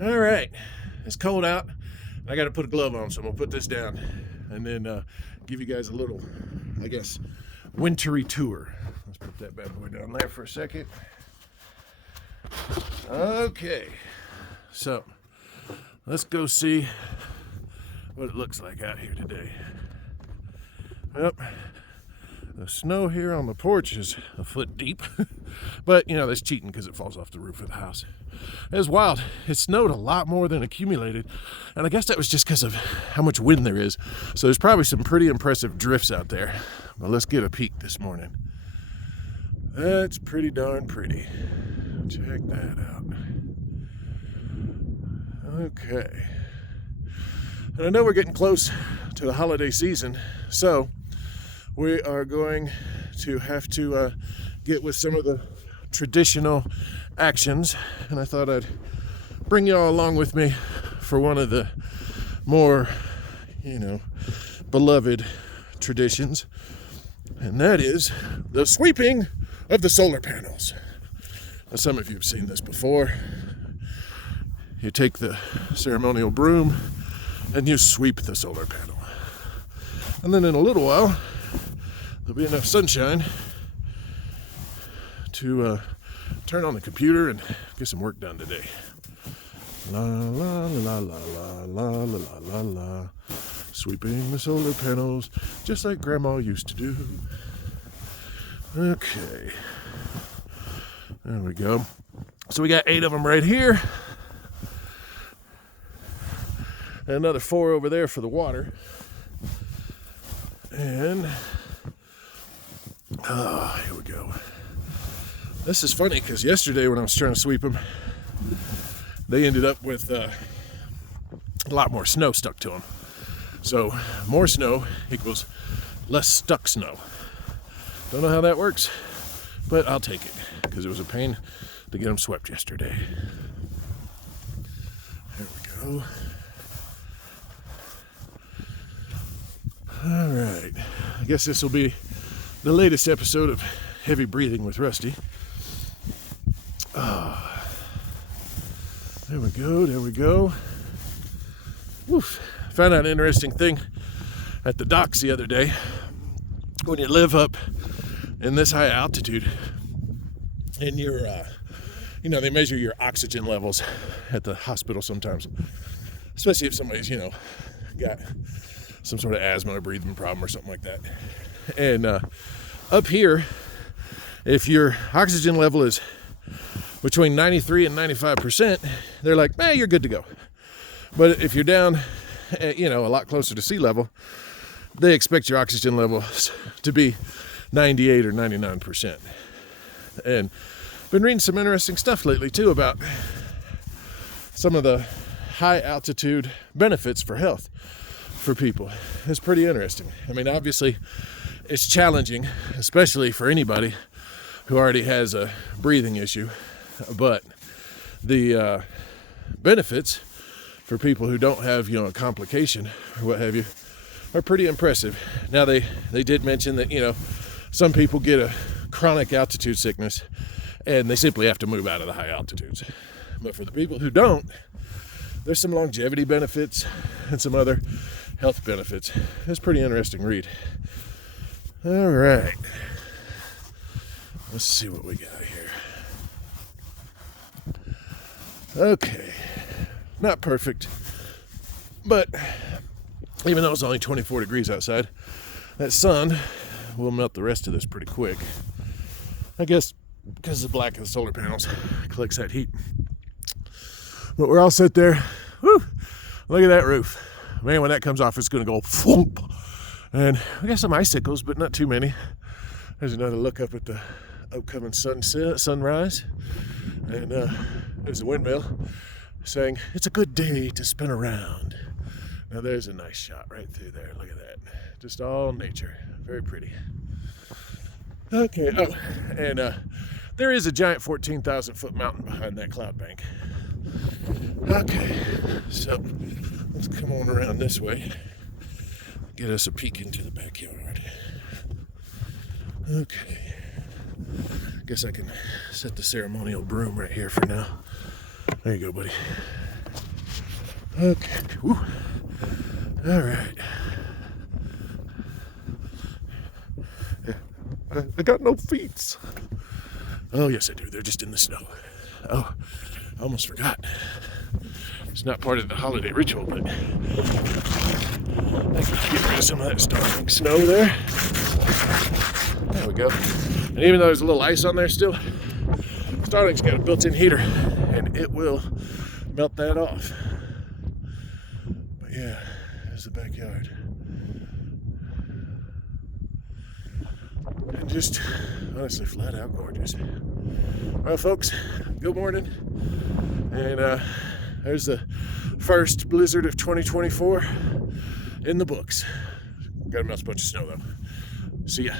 All right, it's cold out. I got to put a glove on, so I'm gonna put this down and then give you guys a little, I guess, wintry tour. Let's put that bad boy down there for a second. Okay, so let's go see what it looks like out here today. Yep. The snow here on the porch is a foot deep, but that's cheating because it falls off the roof of the house. It's wild. It snowed a lot more than accumulated, and I guess that was just because of how much wind there is. So there's probably some pretty impressive drifts out there. But let's get a peek this morning. That's pretty darn pretty. Check that out. Okay. And I know we're getting close to the holiday season, so we are going to have to get with some of the traditional actions, and I thought I'd bring y'all along with me for one of the more, beloved traditions, and that is the sweeping of the solar panels. Now, some of you have seen this before. You take the ceremonial broom and you sweep the solar panel, and then in a little while there'll be enough sunshine to turn on the computer and get some work done today. La la la la la la la la la la. Sweeping the solar panels just like Grandma used to do. Okay. There we go. So we got 8 of them right here. And another 4 over there for the water. And here we go. This is funny because yesterday when I was trying to sweep them, they ended up with a lot more snow stuck to them. So more snow equals less stuck snow. Don't know how that works, but I'll take it because it was a pain to get them swept yesterday. There we go. All right. I guess this will be the latest episode of Heavy Breathing with Rusty. There we go, there we go. Oof. Found out an interesting thing at the docks the other day. When you live up in this high altitude and you're, they measure your oxygen levels at the hospital sometimes, especially if somebody's, got some sort of asthma or breathing problem or something like that. And up here, if your oxygen level is between 93 and 95%, they're like, you're good to go. But if you're down, a lot closer to sea level, they expect your oxygen levels to be 98 or 99%. And been reading some interesting stuff lately too about some of the high altitude benefits for health for people. It's pretty interesting. I mean, obviously it's challenging, especially for anybody who already has a breathing issue, but the benefits for people who don't have, a complication or what have you are pretty impressive. Now they did mention that, some people get a chronic altitude sickness and they simply have to move out of the high altitudes. But for the people who don't, there's some longevity benefits and some other health benefits. It's a pretty interesting read. All right. Let's see what we got here. Okay. Not perfect, but even though it's only 24 degrees outside, that sun will melt the rest of this pretty quick. I guess because the black of the solar panels collects that heat. But we're all set there. Whew, look at that roof. Man, when that comes off, it's going to go thwomp. And we got some icicles, but not too many. There's another look up at the upcoming sunrise. And there's a windmill saying, it's a good day to spin around. Now there's a nice shot right through there. Look at that. Just all nature. Very pretty. Okay. Oh, and there is a giant 14,000 foot mountain behind that cloud bank. Okay. So let's come on around this way. Get us a peek into the backyard. Okay. Guess I can set the ceremonial broom right here for now. There you go, buddy. Okay. Woo. All right. I got no feet. Oh, yes, I do. They're just in the snow. Oh, I almost forgot. It's not part of the holiday ritual, but I can get rid of some of that starting snow there. There we go. And even though there's a little ice on there still, Starlink's got a built-in heater, and it will melt that off. But yeah, there's the backyard. And just honestly flat out gorgeous. Well, folks, good morning. And there's the first blizzard of 2024 in the books. Got a bunch of snow though. See ya.